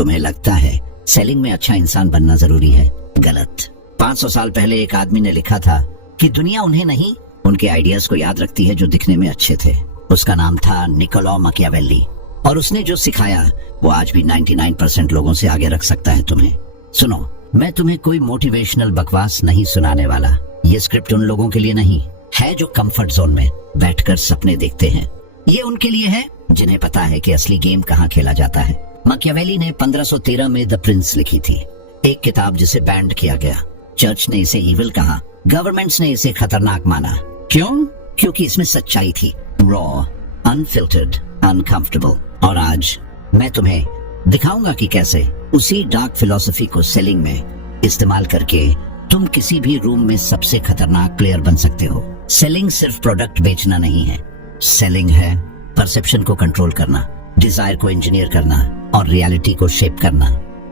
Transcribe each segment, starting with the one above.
तुम्हें लगता है सेलिंग में अच्छा इंसान बनना जरूरी है? गलत। 500 साल पहले एक आदमी ने लिखा था कि दुनिया उन्हें नहीं, उनके आइडियाज को याद रखती है जो दिखने में अच्छे थे। उसका नाम था निकोलो मैकियावेली, और उसने जो सिखाया वो आज भी 99% लोगों से आगे रख सकता है तुम्हें। सुनो, मैं तुम्हें कोई मोटिवेशनल बकवास नहीं सुनाने वाला। ये स्क्रिप्ट उन लोगों के लिए नहीं है जो कंफर्ट जोन में बैठकर सपने देखते हैं। ये उनके लिए है जिन्हें पता है कि असली गेम कहाँ खेला जाता है। मैकियावेली ने 1513 में द प्रिंस लिखी थी, एक किताब जिसे बैंड किया गया। चर्च ने इसे इविल कहा, गवर्नमेंट्स ने इसे खतरनाक माना। क्यों? क्योंकि इसमें सच्चाई थी, रॉ, अनफिल्टर्ड, अनकंफर्टेबल। और आज मैं तुम्हें दिखाऊंगा कि कैसे उसी डार्क फिलॉसफी को सेलिंग में इस्तेमाल करके तुम किसी भी रूम में सबसे खतरनाक प्लेयर बन सकते हो। सेलिंग सिर्फ प्रोडक्ट बेचना नहीं है, सेलिंग है परसेप्शन को कंट्रोल करना, डिजायर को इंजीनियर करना और रियलिटी को शेप करना।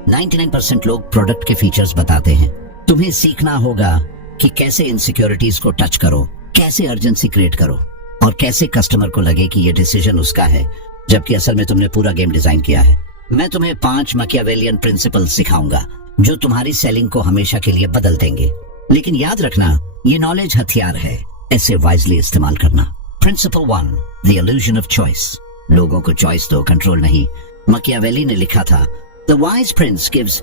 99% लोग प्रोडक्ट के फीचर्स बताते हैं, तुम्हें सीखना होगा कि कैसे इनसिक्योरिटीज को टच करो, कैसे अर्जेंसी क्रिएट करो और कैसे कस्टमर को लगे कि ये डिसीजन उसका है जबकि असल में तुमने पूरा गेम डिजाइन किया है। मैं तुम्हें 5 मैकियावेलियन प्रिंसिपल्स सिखाऊंगा जो तुम्हारी सेलिंग को हमेशा के लिए बदल देंगे। लेकिन याद रखना, ये नॉलेज हथियार है, इसे वाइजली इस्तेमाल करना। Principle 1, the illusion of choice. लोगों को चॉइस दो, कंट्रोल नहीं। मैकियावेली ने लिखा था, the wise Prince gives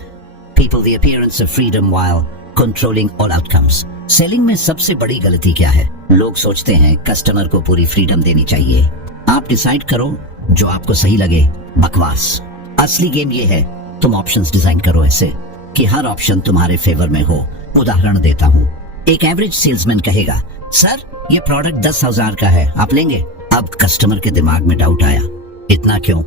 people the appearance of freedom while controlling all outcomes. Selling में सबसे बड़ी गलती क्या है? लोग सोचते हैं कस्टमर को पूरी फ्रीडम देनी चाहिए, आप डिसाइड करो जो आपको सही लगे। बकवास। असली गेम ये है, तुम ऑप्शंस डिजाइन करो ऐसे कि हर ऑप्शन तुम्हारे फेवर में हो। उदाहरण देता हूँ, एक एवरेज सेल्समैन कहेगा, सर ये प्रोडक्ट 10,000 का है, आप लेंगे? अब कस्टमर के दिमाग में डाउट आया, इतना क्यों?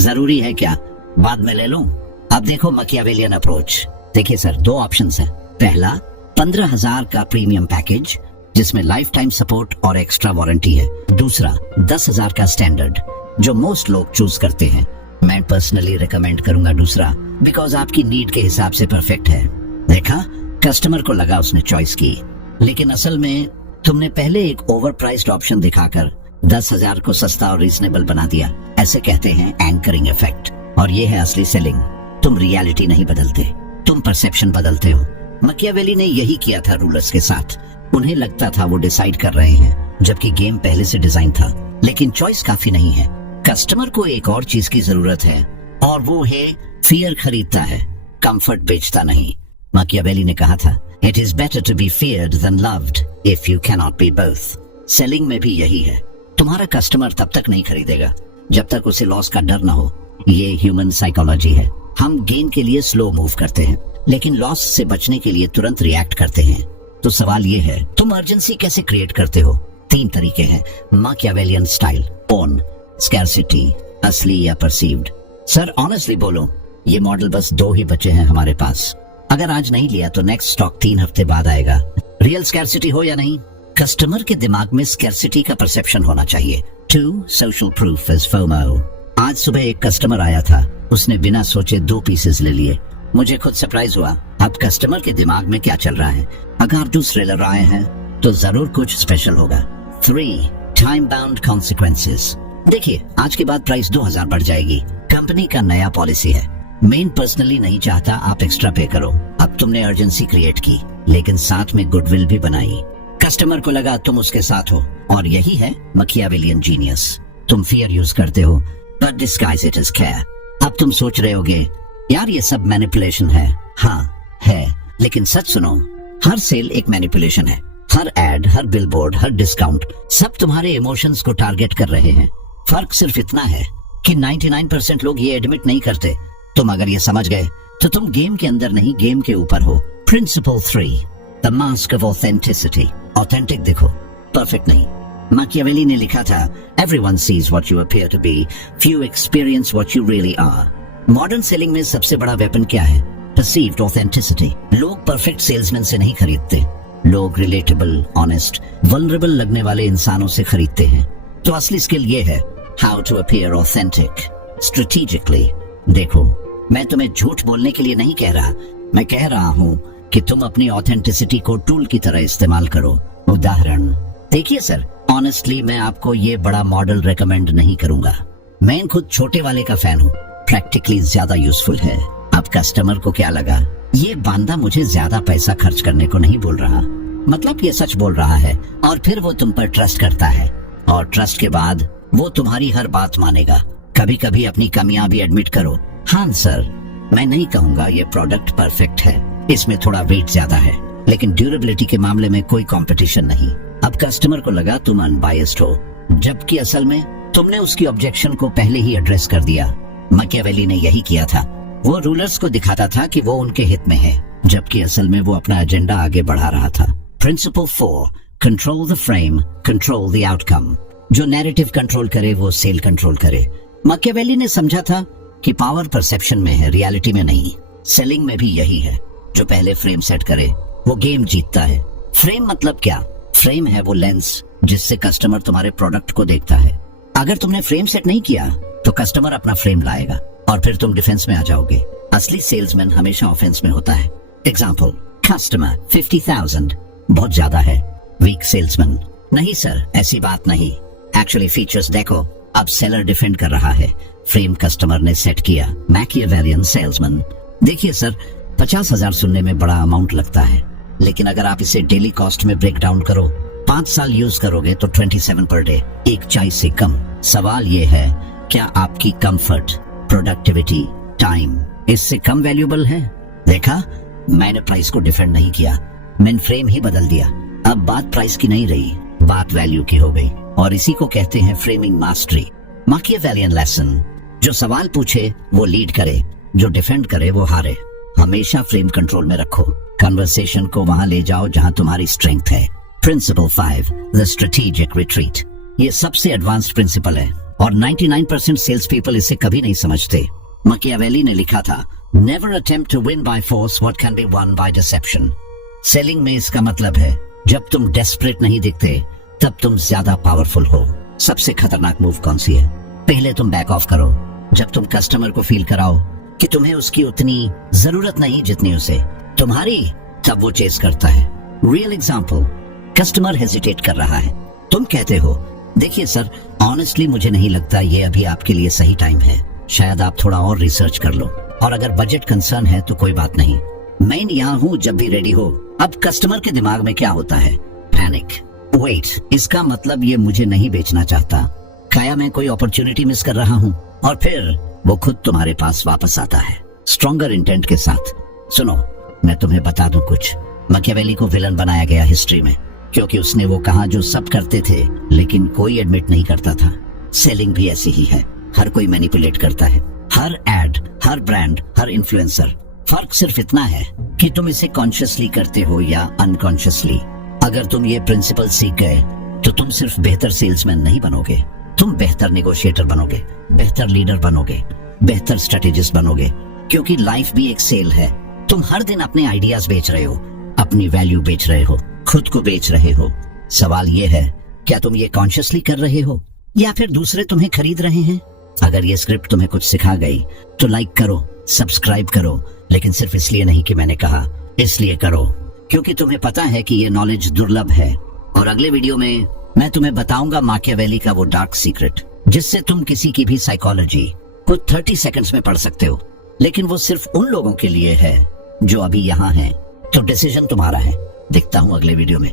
जरूरी है क्या? बाद में ले लूं। अब देखो मैकियावेलियन अप्रोच। देखिए सर, 2 ऑप्शंस हैं। पहला 15,000 का प्रीमियम पैकेज जिसमें लाइफ टाइम सपोर्ट और एक्स्ट्रा वारंटी है। दूसरा 10,000 का स्टैंडर्ड जो मोस्ट लोग चूज करते हैं। मैं पर्सनली रिकमेंड करूंगा दूसरा, बिकॉज आपकी नीड के हिसाब से परफेक्ट है। देखा, कस्टमर को लगा उसने चॉइस की, लेकिन असल में तुमने पहले एक ओवर प्राइस्ड ऑप्शन दिखाकर 10,000 को सस्ता और रीजनेबल बना दिया। ऐसे कहते हैं एंकरिंग इफेक्ट, और ये है असली सेलिंग। तुम रियलिटी नहीं बदलते, तुम परसेप्शन बदलते हो। मैकियावेली ने यही किया था रूलर्स के साथ। उन्हें लगता था वो डिसाइड कर रहे हैं जबकि गेम पहले से डिजाइन था। लेकिन चॉइस काफी नहीं है, कस्टमर को एक और चीज की जरूरत है, और वो है फियर खरीदता है, कंफर्ट बेचता नहीं। मैकियावेली ने कहा था, it is better to be feared than loved if you can not be both. Selling में भी यही है, तुम्हारा कस्टमर तब तक नहीं खरीदेगा जब तक उसे लॉस का डर ना हो। ये ह्यूमन साइकोलॉजी है, हम गेन के लिए स्लो मूव करते हैं लेकिन लॉस से बचने के लिए तुरंत रिएक्ट करते हैं। तो सवाल ये है, तुम अर्जेंसी कैसे क्रिएट करते हो? 3 तरीके हैं मैकियावेलियन स्टाइल। ओन, स्कैरसिटी, असली या परसीव्ड। सर ऑनेस्टली बोलो, ये मॉडल बस 2 ही बचे हैं हमारे पास। अगर आज नहीं लिया तो नेक्स्ट स्टॉक 3 हफ्ते बाद आएगा। रियल स्कैरसिटी हो या नहीं, कस्टमर के दिमाग में स्कैरसिटी का परसेप्शन होना चाहिए। 2, सोशल प्रूफ इज फोमो। आज सुबह एक कस्टमर आया था, उसने बिना सोचे 2 पीसेस ले लिए। मुझे खुद सरप्राइज हुआ। अब कस्टमर के दिमाग में क्या चल रहा है? अगर दूसरे ले आए हैं तो जरूर कुछ स्पेशल होगा। 3, टाइम बाउंड कॉन्सिक्वेंसेस। देखिए, आज के बाद प्राइस 2,000 बढ़ जाएगी। कंपनी का नया पॉलिसी है, मेन पर्सनली नहीं चाहता आप एक्स्ट्रा पे करो। अब तुमने अर्जेंसी क्रिएट की लेकिन साथ में गुडविल भी बनाई। कस्टमर को लगा तुम उसके साथ हो, और यही है मैकियावेलियन जीनियस। तुम फियर यूज करते हो but disguise it as care. अब तुम सोच रहे होगे, यार ये सब मैनिपुलेशन है। हाँ है, लेकिन सच सुनो, हर सेल एक मैनिपुलेशन है। हर एड, हर बिलबोर्ड, हर डिस्काउंट, सब तुम्हारे इमोशंस को टारगेट कर रहे हैं। फर्क सिर्फ इतना है कि 99% लोग ये एडमिट नहीं करते। तुम अगर ये समझ गए तो तुम गेम के अंदर नहीं, गेम के ऊपर हो। Principle 3, the mask of authenticity. Authentic दिखो, परफेक्ट नहीं। मैकियावेली ने लिखा था, everyone sees what you appear to be, few experience what you really are. Modern selling में सबसे बड़ा वेपन क्या है? Perceived authenticity. लोग परफेक्ट सेल्समैन से नहीं खरीदते, लोग रिलेटेबल, ऑनेस्ट, वल्नरेबल लगने वाले इंसानों से खरीदते हैं। तो असली स्किल ये है, how to appear authentic strategically. देखो, मैं तुम्हें झूठ बोलने के लिए नहीं कह रहा, मैं कह रहा हूँ कि तुम अपनी ऑथेंटिसिटी को टूल की तरह इस्तेमाल करो। उदाहरण देखिए सर, ऑनेस्टली मैं आपको ये बड़ा मॉडल रेकमेंड नहीं करूंगा। मैं खुद छोटे वाले का फैन हूँ। प्रैक्टिकली ज्यादा यूजफुल है। अब कस्टमर को क्या लगा, ये बांदा मुझे ज्यादा पैसा खर्च करने को नहीं बोल रहा, मतलब ये सच बोल रहा है, और फिर वो तुम पर ट्रस्ट करता है, और ट्रस्ट के बाद वो तुम्हारी हर बात मानेगा। कभी कभी अपनी कमियां भी एडमिट करो। हाँ सर, मैं नहीं कहूंगा ये प्रोडक्ट परफेक्ट है, इसमें थोड़ा वेट ज्यादा है, लेकिन ड्यूरेबिलिटी के मामले में कोई कंपटीशन नहीं। अब कस्टमर को लगा तुम अनबायस्ड हो, जबकि असल में तुमने उसकी ऑब्जेक्शन को पहले ही एड्रेस कर दिया। मैकियावेली ने यही किया था, वो रूलर्स को दिखाता था कि वो उनके हित में है, जबकि असल में वो अपना एजेंडा आगे बढ़ा रहा था। Principle 4, control the frame, control the outcome. जो नैरेटिव कंट्रोल करे वो सेल कंट्रोल करे। मैकियावेली ने समझा था कि पावर परसेप्शन में है, रियलिटी में नहीं। सेलिंग में भी यही है, जो पहले फ्रेम सेट करे वो गेम जीतता है। फ्रेम मतलब क्या? फ्रेम है वो लेंस जिससे कस्टमर तुम्हारे प्रोडक्ट को देखता है। अगर तुमने फ्रेम सेट नहीं किया तो कस्टमर अपना फ्रेम लाएगा और फिर तुम डिफेंस में आ जाओगे। असली सेल्समैन हमेशा ऑफेंस में होता है। एग्जाम्पल, कस्टमर 50,000 बहुत ज्यादा है। वीक सेल्समैन, नहीं सर ऐसी बात नहीं, एक्चुअली फीचर्स देखो। अब सेलर डिफेंड कर रहा है, फ्रेम कस्टमर ने सेट किया। मैकियावेलियन सेल्समैन, देखिए सर 50,000 सुनने में बड़ा अमाउंट लगता है, लेकिन अगर आप इसे डेली कॉस्ट में ब्रेक डाउन करो, 5 साल यूज करोगे तो 27 पर डे, एक चाय से कम। सवाल ये है, क्या आपकी कंफर्ट, प्रोडक्टिविटी, टाइम इससे कम वैल्यूएबल है? देखा, मैंने प्राइस को डिफेंड नहीं किया, मैंने फ्रेम ही बदल दिया। अब बात प्राइस की नहीं रही, बात वैल्यू की हो गई, और इसी को कहते हैं फ्रेमिंग मास्टरी। मैकियावेलियन लेसन, जो सवाल पूछे वो लीड करे, जो डिफेंड करे वो हारे। हमेशा फ्रेम कंट्रोल में रखो, कन्वर्सेशन को वहां ले जाओ जहां तुम्हारी स्ट्रेंथ है। Principle 5, the strategic retreat. ये सबसे एडवांस्ड प्रिंसिपल है और 99% सेल्स पीपल इसे कभी नहीं समझते। मैकियावेली ने लिखा था, never attempt to win by force what can be won by deception. Selling में इसका मतलब है, जब तुम डेस्परेट नहीं दिखते तब तुम ज्यादा पावरफुल हो। सबसे खतरनाक मूव कौन सी है? पहले तुम बैक ऑफ करो, जब तुम कस्टमर को फील कराओ कि तुम्हें उसकी उतनी जरूरत नहीं जितनी उसे तुम्हारी, तब वो चेस करता है। रियल एग्जांपल, कस्टमर हेजिटेट कर रहा है, तुम कहते हो, देखिए सर ऑनेस्टली मुझे नहीं लगता ये अभी आपके लिए सही टाइम है, शायद आप थोड़ा और रिसर्च कर लो, और अगर बजट कंसर्न है तो कोई बात नहीं, मैं यहाँ हूँ जब भी रेडी हो। अब कस्टमर के दिमाग में क्या होता है? पैनिक। वेट, इसका मतलब ये मुझे नहीं बेचना चाहता, क्या मैं कोई अपॉर्चुनिटी मिस कर रहा हूँ? और फिर वो खुद तुम्हारे पास वापस आता है स्ट्रॉन्गर इंटेंट के साथ। सुनो, मैं तुम्हें बता दूं कुछ, मैकियावेली को विलन बनाया गया हिस्ट्री में, क्योंकि उसने वो कहा जो सब करते थे लेकिन कोई एडमिट नहीं करता था। सेलिंग भी ऐसी ही है, हर कोई मैनिपुलेट करता है, हर एड, हर ब्रांड, हर इन्फ्लुएंसर। फर्क सिर्फ इतना है कि तुम इसे कॉन्शियसली करते हो या अनकॉन्शियसली। अगर तुम ये प्रिंसिपल सीख गए तो तुम सिर्फ बेहतर सेल्समैन नहीं बनोगे, तुम बेहतर नेगोशिएटर बनोगे, बेहतर लीडर बनोगे, बेहतर स्ट्रेटेजिस्ट बनोगे, क्योंकि लाइफ भी एक सेल है। तुम हर दिन अपने आइडियाज बेच रहे हो, अपनी वैल्यू बेच रहे हो, खुद को बेच रहे हो। सवाल ये है, क्या तुम ये कॉन्शियसली कर रहे हो या फिर दूसरे तुम्हें खरीद रहे हैं? अगर ये स्क्रिप्ट तुम्हें कुछ सिखा गई तो लाइक करो, सब्सक्राइब करो, लेकिन सिर्फ इसलिए नहीं कि मैंने कहा, इसलिए करो क्योंकि तुम्हें पता है कि ये नॉलेज दुर्लभ है। और अगले वीडियो में मैं तुम्हें बताऊंगा मैकियावेली का वो डार्क सीक्रेट, जिससे तुम किसी की भी साइकोलॉजी को 30 सेकंड्स में पढ़ सकते हो, लेकिन वो सिर्फ उन लोगों के लिए है जो अभी यहाँ हैं। तो डिसीजन तुम्हारा है। दिखता हूँ अगले वीडियो में।